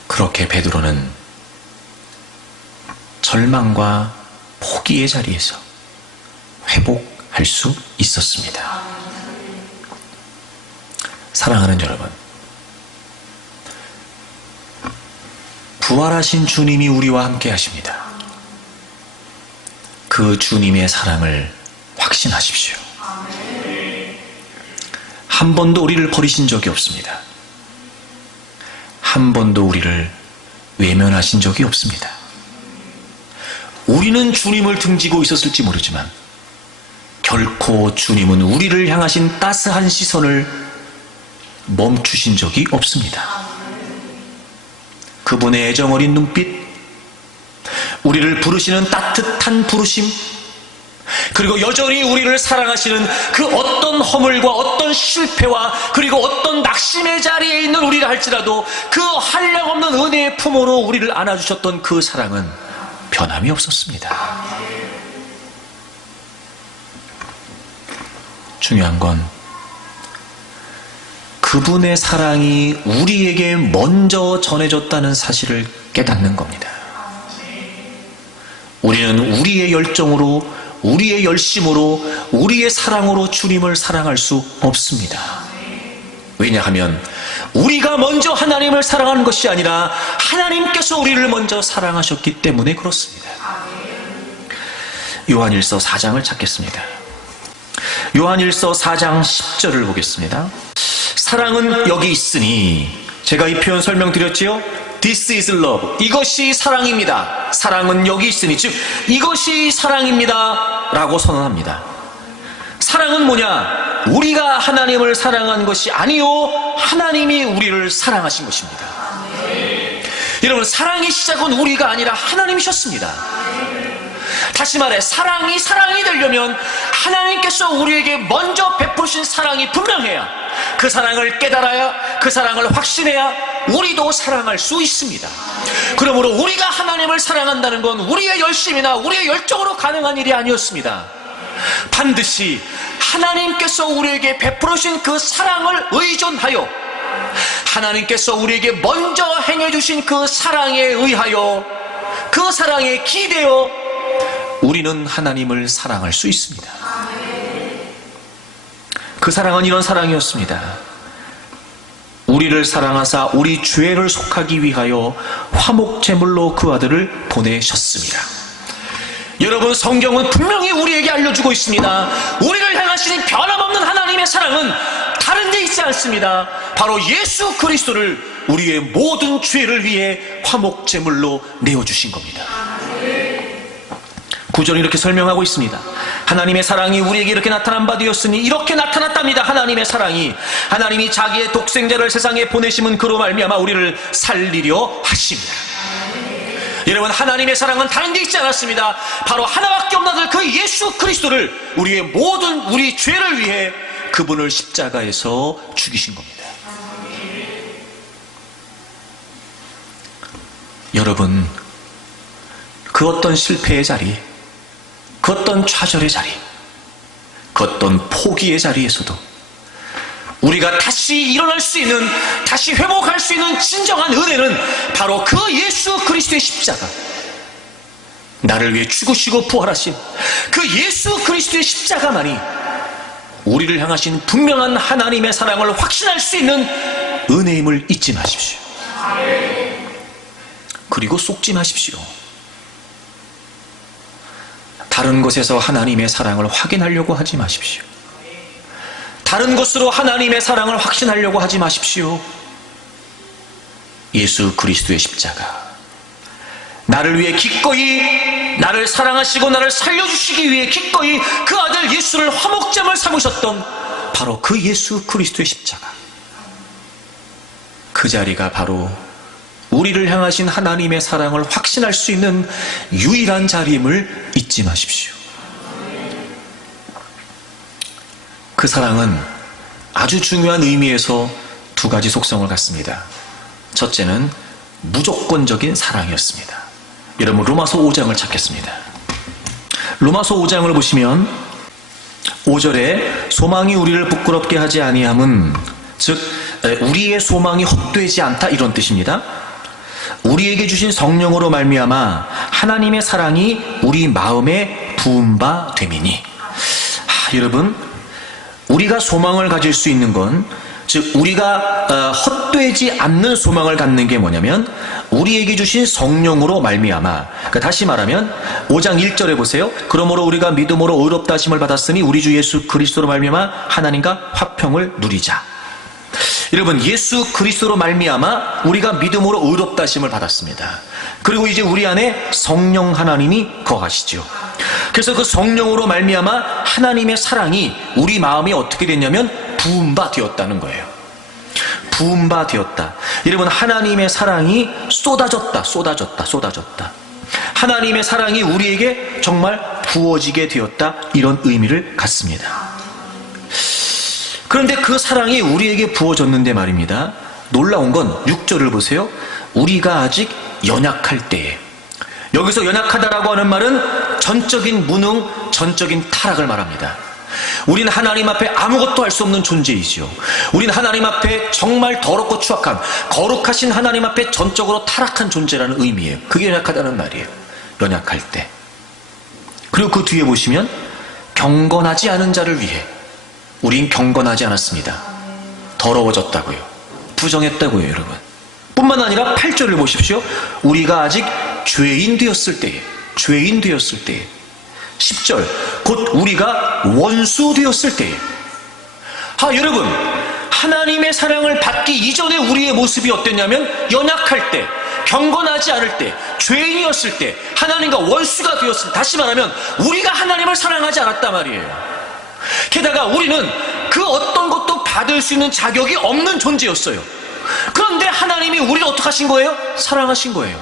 그렇게 베드로는 절망과 포기의 자리에서 회복할 수 있었습니다. 사랑하는 여러분, 부활하신 주님이 우리와 함께 하십니다. 그 주님의 사랑을 확신하십시오. 한 번도 우리를 버리신 적이 없습니다. 한 번도 우리를 외면하신 적이 없습니다. 우리는 주님을 등지고 있었을지 모르지만 결코 주님은 우리를 향하신 따스한 시선을 멈추신 적이 없습니다. 그분의 애정어린 눈빛, 우리를 부르시는 따뜻한 부르심, 그리고 여전히 우리를 사랑하시는 그 어떤 허물과 어떤 실패와 그리고 어떤 낙심의 자리에 있는 우리라 할지라도 그 한량없는 은혜의 품으로 우리를 안아주셨던 그 사랑은 변함이 없었습니다. 중요한 건 그분의 사랑이 우리에게 먼저 전해졌다는 사실을 깨닫는 겁니다. 우리는 우리의 열정으로, 우리의 열심으로, 우리의 사랑으로 주님을 사랑할 수 없습니다. 왜냐하면 우리가 먼저 하나님을 사랑하는 것이 아니라 하나님께서 우리를 먼저 사랑하셨기 때문에 그렇습니다. 요한일서 4장을 찾겠습니다. 요한일서 4장 10절을 보겠습니다. 사랑은 여기 있으니, 제가 이 표현 설명드렸지요? This is love. 이것이 사랑입니다. 사랑은 여기 있으니, 즉 이것이 사랑입니다 라고 선언합니다. 사랑은 뭐냐? 우리가 하나님을 사랑한 것이 아니요, 하나님이 우리를 사랑하신 것입니다. 여러분, 사랑의 시작은 우리가 아니라 하나님이셨습니다. 다시 말해, 사랑이 되려면 하나님께서 우리에게 먼저 베푸신 사랑이 분명해야, 그 사랑을 깨달아야, 그 사랑을 확신해야 우리도 사랑할 수 있습니다. 그러므로 우리가 하나님을 사랑한다는 건 우리의 열심이나 우리의 열정으로 가능한 일이 아니었습니다. 반드시 하나님께서 우리에게 베풀으신 그 사랑을 의존하여, 하나님께서 우리에게 먼저 행해주신 그 사랑에 의하여, 그 사랑에 기대어 우리는 하나님을 사랑할 수 있습니다. 그 사랑은 이런 사랑이었습니다. 우리를 사랑하사 우리 죄를 속하기 위하여 화목제물로 그 아들을 보내셨습니다. 여러분, 성경은 분명히 우리에게 알려주고 있습니다. 우리를 향하시는 변함없는 하나님의 사랑은 다른 데 있지 않습니다. 바로 예수 그리스도를 우리의 모든 죄를 위해 화목제물로 내어주신 겁니다. 구절은 이렇게 설명하고 있습니다. 하나님의 사랑이 우리에게 이렇게 나타난 바 되었으니, 이렇게 나타났답니다. 하나님의 사랑이, 하나님이 자기의 독생자를 세상에 보내심은 그로 말미암아 우리를 살리려 하십니다. 여러분, 하나님의 사랑은 다른 데 있지 않았습니다. 바로 하나밖에 없는 아들 그 예수 그리스도를 우리의 모든 우리 죄를 위해 그분을 십자가에서 죽이신 겁니다. 여러분, 그 어떤 실패의 자리, 그 어떤 좌절의 자리, 그 어떤 포기의 자리에서도 우리가 다시 일어날 수 있는, 다시 회복할 수 있는 진정한 은혜는 바로 그 예수 그리스도의 십자가, 나를 위해 죽으시고 부활하신 그 예수 그리스도의 십자가만이 우리를 향하신 분명한 하나님의 사랑을 확신할 수 있는 은혜임을 잊지 마십시오. 그리고 속지 마십시오. 다른 것에서 하나님의 사랑을 확인하려고 하지 마십시오. 다른 것으로 하나님의 사랑을 확신하려고 하지 마십시오. 예수 그리스도의 십자가, 나를 위해 기꺼이, 나를 사랑하시고 나를 살려주시기 위해 기꺼이 그 아들 예수를 화목제물 삼으셨던 바로 그 예수 그리스도의 십자가, 그 자리가 바로 우리를 향하신 하나님의 사랑을 확신할 수 있는 유일한 자리임을 잊지 마십시오. 그 사랑은 아주 중요한 의미에서 두 가지 속성을 갖습니다. 첫째는 무조건적인 사랑이었습니다. 여러분, 로마서 5장을 찾겠습니다. 로마서 5장을 보시면 5절에 소망이 우리를 부끄럽게 하지 아니함은, 즉 우리의 소망이 헛되지 않다, 이런 뜻입니다. 우리에게 주신 성령으로 말미암아 하나님의 사랑이 우리 마음에 부은 바 됨이니. 여러분, 우리가 소망을 가질 수 있는 건, 즉 우리가 헛되지 않는 소망을 갖는 게 뭐냐면 우리에게 주신 성령으로 말미암아. 그러니까 다시 말하면 5장 1절에 보세요. 그러므로 우리가 믿음으로 의롭다 하심을 받았으니 우리 주 예수 그리스도로 말미암아 하나님과 화평을 누리자. 여러분, 예수 그리스도로 말미암아 우리가 믿음으로 의롭다 하심을 받았습니다. 그리고 이제 우리 안에 성령 하나님이 거하시죠. 그래서 그 성령으로 말미암아 하나님의 사랑이 우리 마음에 어떻게 됐냐면 부은 바 되었다는 거예요. 부은 바 되었다. 여러분, 하나님의 사랑이 쏟아졌다. 하나님의 사랑이 우리에게 정말 부어지게 되었다, 이런 의미를 갖습니다. 그런데 그 사랑이 우리에게 부어졌는데 말입니다, 놀라운 건 6절을 보세요. 우리가 아직 연약할 때에. 여기서 연약하다라고 하는 말은 전적인 무능, 전적인 타락을 말합니다. 우리는 하나님 앞에 아무것도 할 수 없는 존재이죠. 우리는 하나님 앞에 정말 더럽고 추악한, 거룩하신 하나님 앞에 전적으로 타락한 존재라는 의미예요. 그게 연약하다는 말이에요. 연약할 때. 그리고 그 뒤에 보시면 경건하지 않은 자를 위해. 우린 경건하지 않았습니다. 더러워졌다고요. 부정했다고요, 여러분. 뿐만 아니라 8절을 보십시오. 우리가 아직 죄인 되었을 때에. 10절, 곧 우리가 원수 되었을 때에. 여러분, 하나님의 사랑을 받기 이전에 우리의 모습이 어땠냐면 연약할 때, 경건하지 않을 때, 죄인이었을 때, 하나님과 원수가 되었을 때. 다시 말하면 우리가 하나님을 사랑하지 않았단 말이에요. 게다가 우리는 그 어떤 것도 받을 수 있는 자격이 없는 존재였어요. 그런데 하나님이 우리를 어떻게 하신 거예요? 사랑하신 거예요.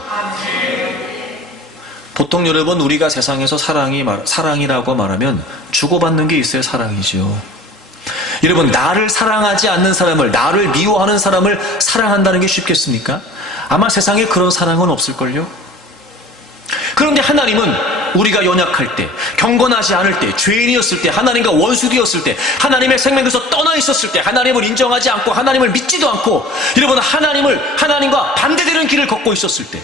보통 여러분, 우리가 세상에서 사랑이라고 말하면 주고받는 게 있어요. 사랑이죠. 여러분, 나를 사랑하지 않는 사람을, 나를 미워하는 사람을 사랑한다는 게 쉽겠습니까? 아마 세상에 그런 사랑은 없을걸요. 그런데 하나님은 우리가 연약할 때, 경건하지 않을 때, 죄인이었을 때, 하나님과 원수되었을 때, 하나님의 생명에서 떠나 있었을 때, 하나님을 인정하지 않고 하나님을 믿지도 않고, 여러분, 하나님과 반대되는 길을 걷고 있었을 때,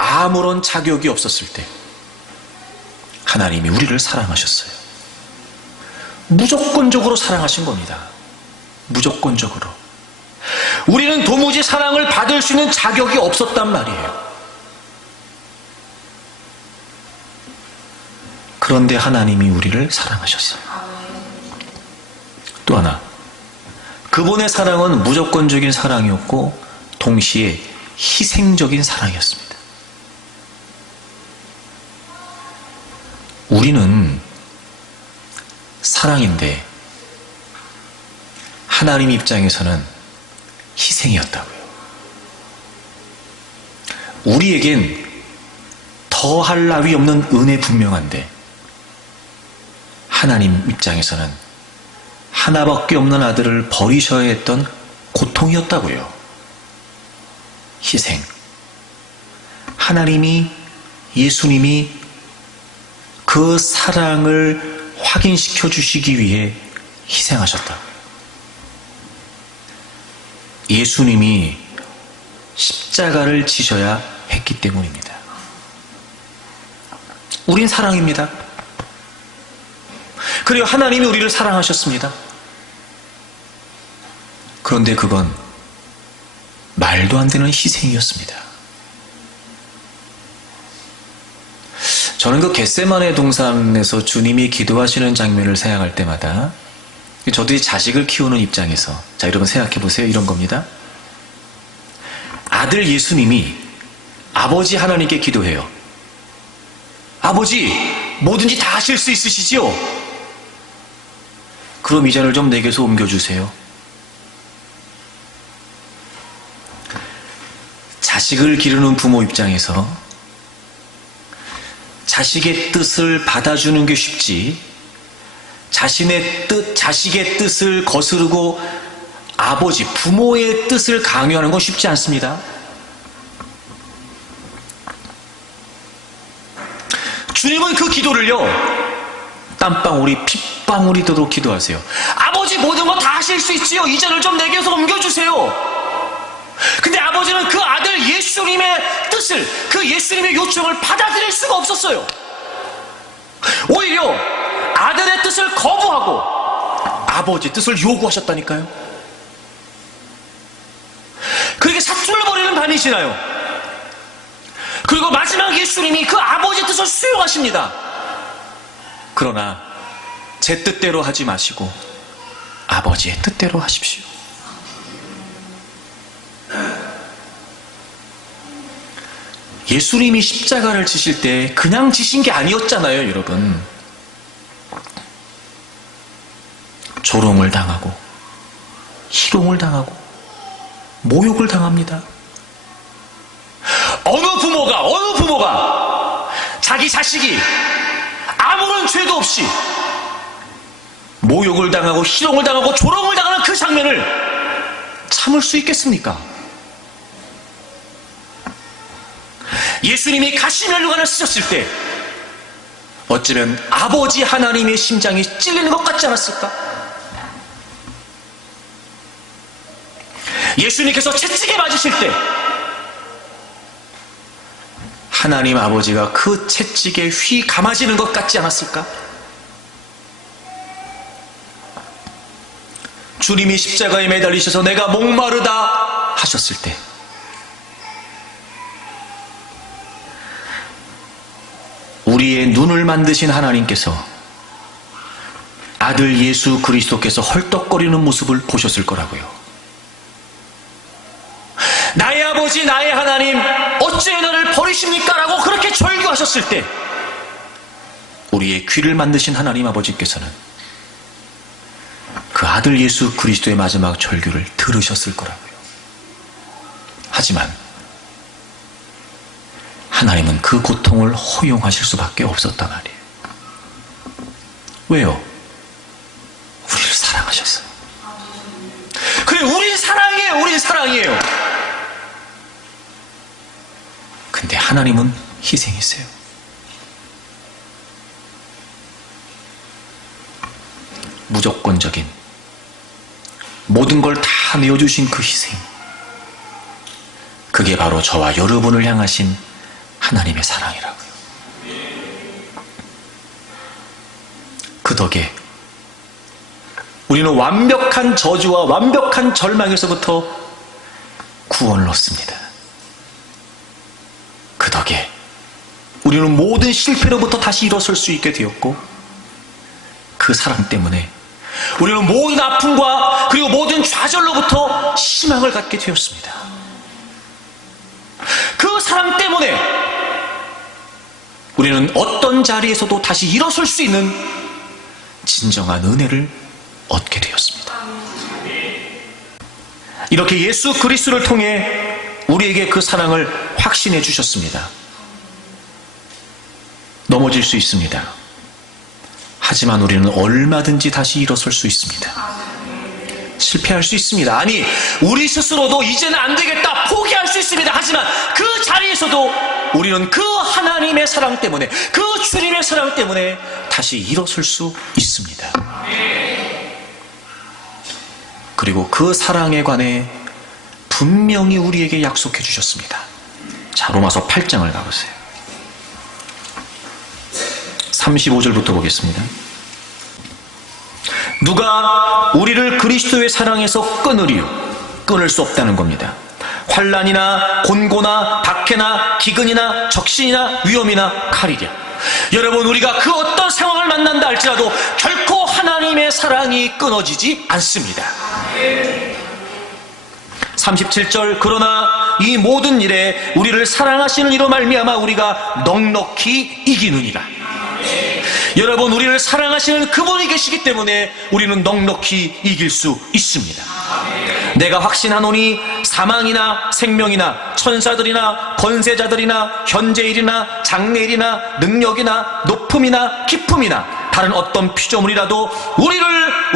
아무런 자격이 없었을 때 하나님이 우리를 사랑하셨어요. 무조건적으로 사랑하신 겁니다. 무조건적으로. 우리는 도무지 사랑을 받을 수 있는 자격이 없었단 말이에요. 그런데 하나님이 우리를 사랑하셨어요. 또 하나, 그분의 사랑은 무조건적인 사랑이었고 동시에 희생적인 사랑이었습니다. 우리는 사랑인데 하나님 입장에서는 희생이었다고요. 우리에겐 더할 나위 없는 은혜 분명한데 하나님 입장에서는 하나밖에 없는 아들을 버리셔야 했던 고통이었다고요. 희생. 하나님이, 예수님이 그 사랑을 확인시켜 주시기 위해 희생하셨다. 예수님이 십자가를 지셔야 했기 때문입니다. 우린 사랑입니다. 그리고 하나님이 우리를 사랑하셨습니다. 그런데 그건 말도 안 되는 희생이었습니다. 저는 그 겟세마네 동산에서 주님이 기도하시는 장면을 생각할 때마다 저도 이 자식을 키우는 입장에서 자 여러분 생각해 보세요. 이런 겁니다. 아들 예수님이 아버지 하나님께 기도해요. 아버지 뭐든지 다 하실 수 있으시지요? 그럼 이 잔을 좀 내게서 옮겨주세요. 자식을 기르는 부모 입장에서 자식의 뜻을 받아주는 게 쉽지 자식의 뜻을 거스르고 아버지, 부모의 뜻을 강요하는 건 쉽지 않습니다. 주님은 그 기도를요, 땀방울이 핏방울이 도록 기도하세요. 아버지 모든 거 다 하실 수 있지요? 이 잔을 좀 내게서 옮겨주세요. 근데 아버지는 그 아들 예수님의 뜻을, 그 예수님의 요청을 받아들일 수가 없었어요. 오히려 아들의 뜻을 거부하고 아버지 뜻을 요구하셨다니까요. 그렇게 사투를 벌이는 반이시나요? 그리고 마지막 예수님이 그 아버지 뜻을 수용하십니다. 그러나 제 뜻대로 하지 마시고 아버지의 뜻대로 하십시오. 예수님이 십자가를 지실 때 그냥 지신 게 아니었잖아요, 여러분. 조롱을 당하고 희롱을 당하고 모욕을 당합니다. 어느 부모가 자기 자식이 아무런 죄도 없이 모욕을 당하고 희롱을 당하고 조롱을 당하는 그 장면을 참을 수 있겠습니까? 예수님이 가시면류관을 쓰셨을 때 어쩌면 아버지 하나님의 심장이 찔리는 것 같지 않았을까? 예수님께서 채찍에 맞으실 때 하나님 아버지가 그 채찍에 휘 감아지는 것 같지 않았을까? 주님이 십자가에 매달리셔서 내가 목마르다 하셨을 때 우리의 눈을 만드신 하나님께서 아들 예수 그리스도께서 헐떡거리는 모습을 보셨을 거라고요. 나의 아버지 나의 하나님 어찌 나를 버리십니까? 라고 그렇게 절규하셨을 때 우리의 귀를 만드신 하나님 아버지께서는 그 아들 예수 그리스도의 마지막 절규를 들으셨을 거라고요. 하지만 하나님은 그 고통을 허용하실 수밖에 없었단 말이에요. 왜요? 우리를 사랑하셨어요. 그래, 우린 사랑이에요. 근데 하나님은 희생했어요. 무조건적인 모든 걸 다 내어주신 그 희생, 그게 바로 저와 여러분을 향하신 하나님의 사랑이라고요. 그 덕에 우리는 완벽한 저주와 완벽한 절망에서부터 구원을 얻습니다. 그 덕에 우리는 모든 실패로부터 다시 일어설 수 있게 되었고, 그 사랑 때문에 우리는 모든 아픔과 그리고 모든 좌절로부터 희망을 갖게 되었습니다. 그 사랑 때문에 우리는 우리는 어떤 자리에서도 다시 일어설 수 있는 진정한 은혜를 얻게 되었습니다. 이렇게 예수 그리스도를 통해 우리에게 그 사랑을 확신해 주셨습니다. 넘어질 수 있습니다. 하지만 우리는 얼마든지 다시 일어설 수 있습니다. 실패할 수 있습니다. 아니, 우리 스스로도 이제는 안 되겠다 포기할 수 있습니다. 하지만 그 자리에서도 우리는 그 하나님의 사랑 때문에, 그 주님의 사랑 때문에 다시 일어설 수 있습니다. 그리고 그 사랑에 관해 분명히 우리에게 약속해 주셨습니다. 자, 로마서 8장을 가보세요. 35절부터 보겠습니다. 누가 우리를 그리스도의 사랑에서 끊으리요? 끊을 수 없다는 겁니다. 환난이나 곤고나 박해나 기근이나 적신이나 위험이나 칼이랴. 여러분, 우리가 그 어떤 상황을 만난다 할지라도 결코 하나님의 사랑이 끊어지지 않습니다. 37절, 그러나 이 모든 일에 우리를 사랑하시는 이로 말미암아 우리가 넉넉히 이기느니라. 여러분, 우리를 사랑하시는 그분이 계시기 때문에 우리는 넉넉히 이길 수 있습니다. 내가 확신하노니 사망이나 생명이나 천사들이나 권세자들이나 현재일이나 장래일이나 능력이나 높음이나 깊음이나 다른 어떤 피조물이라도 우리를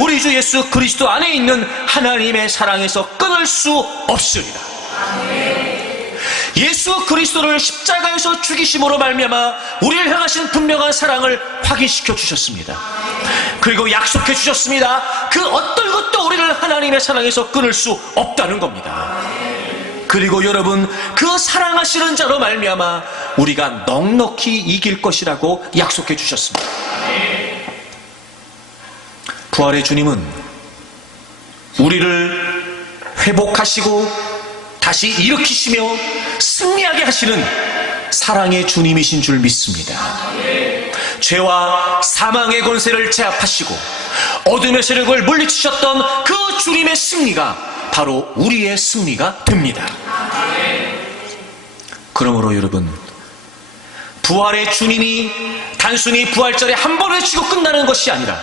우리 주 예수 그리스도 안에 있는 하나님의 사랑에서 끊을 수 없으리라. 예수 그리스도를 십자가에서 죽이심으로 말미암아 우리를 향하신 분명한 사랑을 확인시켜 주셨습니다. 그리고 약속해 주셨습니다. 그 어떤 것도 우리를 하나님의 사랑에서 끊을 수 없다는 겁니다. 그리고 여러분, 그 사랑하시는 자로 말미암아 우리가 넉넉히 이길 것이라고 약속해 주셨습니다. 부활의 주님은 우리를 회복하시고 다시 일으키시며 승리하게 하시는 사랑의 주님이신 줄 믿습니다. 죄와 사망의 권세를 제압하시고 어둠의 세력을 물리치셨던 그 주님의 승리가 바로 우리의 승리가 됩니다. 그러므로 여러분, 부활의 주님이 단순히 부활절에 한 번 외치고 끝나는 것이 아니라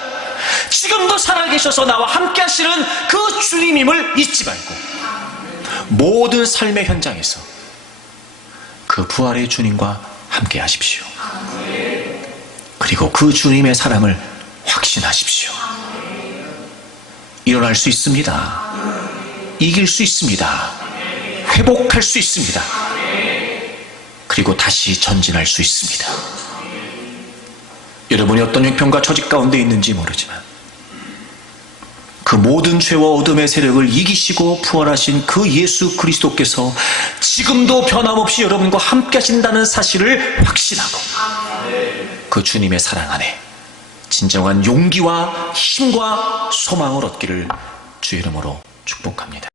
지금도 살아계셔서 나와 함께 하시는 그 주님임을 잊지 말고 모든 삶의 현장에서 그 부활의 주님과 함께 하십시오. 그리고 그 주님의 사랑을 확신하십시오. 일어날 수 있습니다. 이길 수 있습니다. 회복할 수 있습니다. 그리고 다시 전진할 수 있습니다. 여러분이 어떤 형편과 처지 가운데 있는지 모르지만 그 모든 죄와 어둠의 세력을 이기시고 부활하신 그 예수 그리스도께서 지금도 변함없이 여러분과 함께 하신다는 사실을 확신하고 그 주님의 사랑 안에 진정한 용기와 힘과 소망을 얻기를 주의 이름으로 축복합니다.